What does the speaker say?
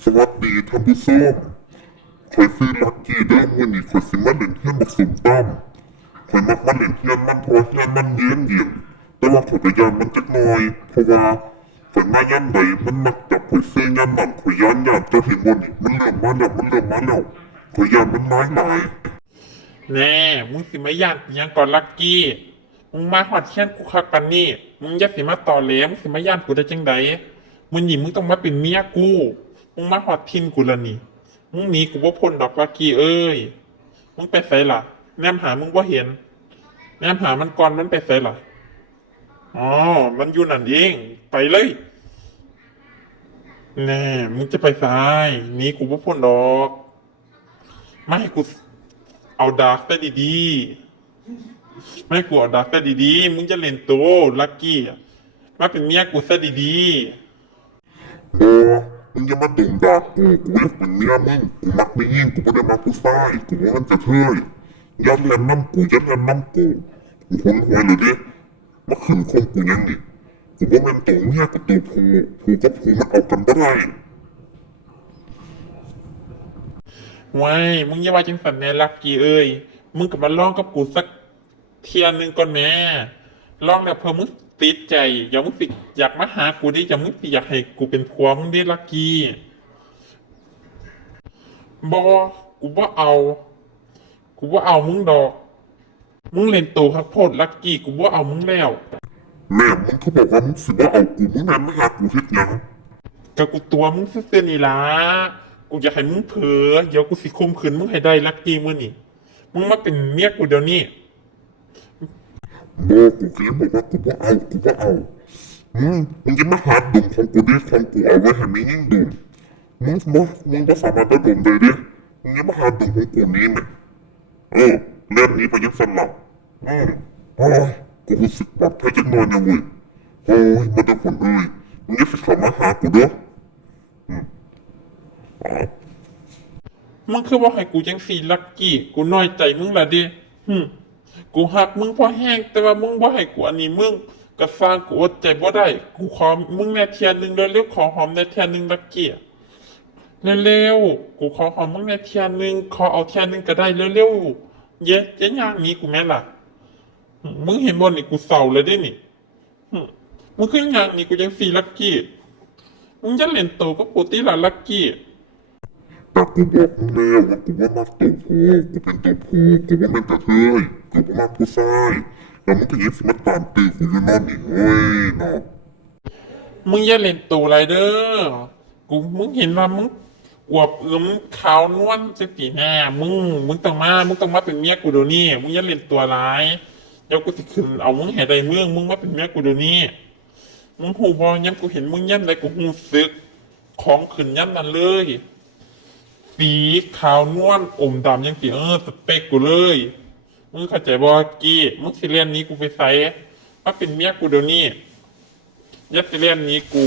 สวัสดีท่านผู้ชมข่อยซื้อลักกี้เด้อมื้อนี้ข่อยสิมาเล่นเฮียนบักสุ่มตั้มข่อยมักมาเล่นเฮียนมันเพราะว่าเฮียนมันเย็นเย็นแต่ว่าข่อยก็ยานมันจักหน่อยเพราะว่าข่อยมาย่านใดมันมักจับข่อยซื้อย่านนั้นข่อยย่านย่านจ้าเห็นบ่นี่มันเริ่มมาแล้วมันเริ่มมาแล้วข่อยย่านมันน้อยหลายแน่มึงสิมาย่านอิหยังก่อนลักกี้ มึงมาหอดเชียนกูคักปันนี่มึงอย่าสิมาต่อเหลมงสิมาย่านกูได้จังใดมึงหยิมึงต้องมาเป็นเมียกู มึงมาหอดทินกูละนี่ มึงหนีกูว่าพ้นดอกลักกี้เอ้ย มึงไปไสล่ะ แนมหามึงว่าเห็น แนมหามันก่อนมันไปไสล่ะ อ๋อ มันอยู่นั่นเอง ไปเลย แน่ มึงจะไปซ้ายหนีกูว่าพ้นดอก ไม่กูเอาดาร์กแต่ดีๆ ไม่กูเอาดาร์กแต่ดีๆ มึงจะเล่นโตลักกี้มาเป็นเมียกูซะดีโอ้ มึงอย่ามาดุ่มด่ากูกูอยากเป็นเมียมึงกูมักไม่ยิ่งกูไม่ได้มักผู้ชายกูว่ามันจะเท่ยยัดเรียนน้ำกูยัดเรียนน้ำกูกูหนหวยเลยดิมาขึ้นคงกูยังนี่กูว่ามันตัวเมียกับตัวผูผูกับผูมันเอากันบ่ได้ไว้ยมึงอย่าว่าจังสันแน่ลักกี้เอ้ยมึงกับมาลองกับกูสักเทียนหนึ่งก่อนแม่ ลองแล้วเพื่อมึงติดใจ อย่ามึงสิอยากมาหากูดิอย่ามึงสิอยากให้กูเป็นผัวมึงดิลักกี้บอกูว่าเอา กูว่าเอามึงดอก มึงเล่นโตครับโพดลักกี้กูว่าเอามึงแล้วแม่มึงเขาบอกว่ามึงสิว่าเอากูมึงนั้นมาหากูเฮ็ดหยังกับกูตัวมึงซื่อๆนี่ล่ะกูอยากให้มึงเผลอเดี๋ยวกูสิคุมขืนมึงให้ได้ลักกี้มื้อนี่มึงมาเป็นเมียกูเดี๋ยวนี้ บอกกูแค่บอกว่ากูว่าเอากูว่าเอามึงมึงจะมาหาดุมของกูดิของกูเอาไว้ให้มียิ่งดุมมึงมึงมึงก็สามารถได้ดุมได้ดิมึงอย่ามาหาดุมของกูนี้แม่เออเล่นนี้ไปยังสลับอืมโอ้ยกูรู้สึกปลอดภัยจังหน่อยนะเว้ยโอ้ยมาแต่คนอื่นมึงอย่าสิเข้ามาหากูเด้อมึงคือว่าให้กูจังสี่ลักกี้ กูน้อยใจมึงละเดิหึ กูหักมึงพอแห้งแต่ว่ามึงบ่ให้กูอันนี้มึงก็สร้างกูอดใจบ่ได้ กูขอมึงแนเทียนหนึ่งเร็วๆขอหอมแนเทียนหนึ่งลักกี้เร็วๆกูขอหอมมึงแนเทียนหนึ่งขอเอาเทียนหนึ่งก็ได้เร็วๆเย้เจ๊ย่างนี้กูแม่ล่ะมึงเห็นบนนี่กูเศร้าเลยด้นี่มึงขึ้นงานนี่กูจังสีลักกี้มึงจะเล่นโตก็กูตีละลักกี้ แต่กูบอกมึงแล้วว่ากูว่ามักตัวผู้กูเป็นตัวผู้กูว่าเป็นกระเทยกูว่ามักผู้ชายแล้วมึงก็ยังสิมาตามตีกูอยู่นั่นนี่เว้ยเนาะมึงอย่าเล่นตัวไรเด้อกูมึงเห็นว่ามึงอวบอึมขาวนวลจังสีแน่มึงมึงต้องมามึงต้องมาเป็นเมียกูเดี๋ยวนี้มึงอย่าเล่นตัวร้ายเดี๋ยวกูสิขึ้นเอามึงให้ได้เมืองมึงมาเป็นเมียกูเดี๋ยวนี้มึงหูบอลย้ำกูเห็นมึงย้ำใดกูหูซึก ของขึ้นย้ำนั้นเลย สีขาวนวลอมดำยังสีเออสเปกกูเลย มึงเข้าใจบ่กี้ มึงสิเรียนนี้กูไปใส่มาเป็นเมียกูเดี๋ยวนี้ยัดสิเรียนนี้กู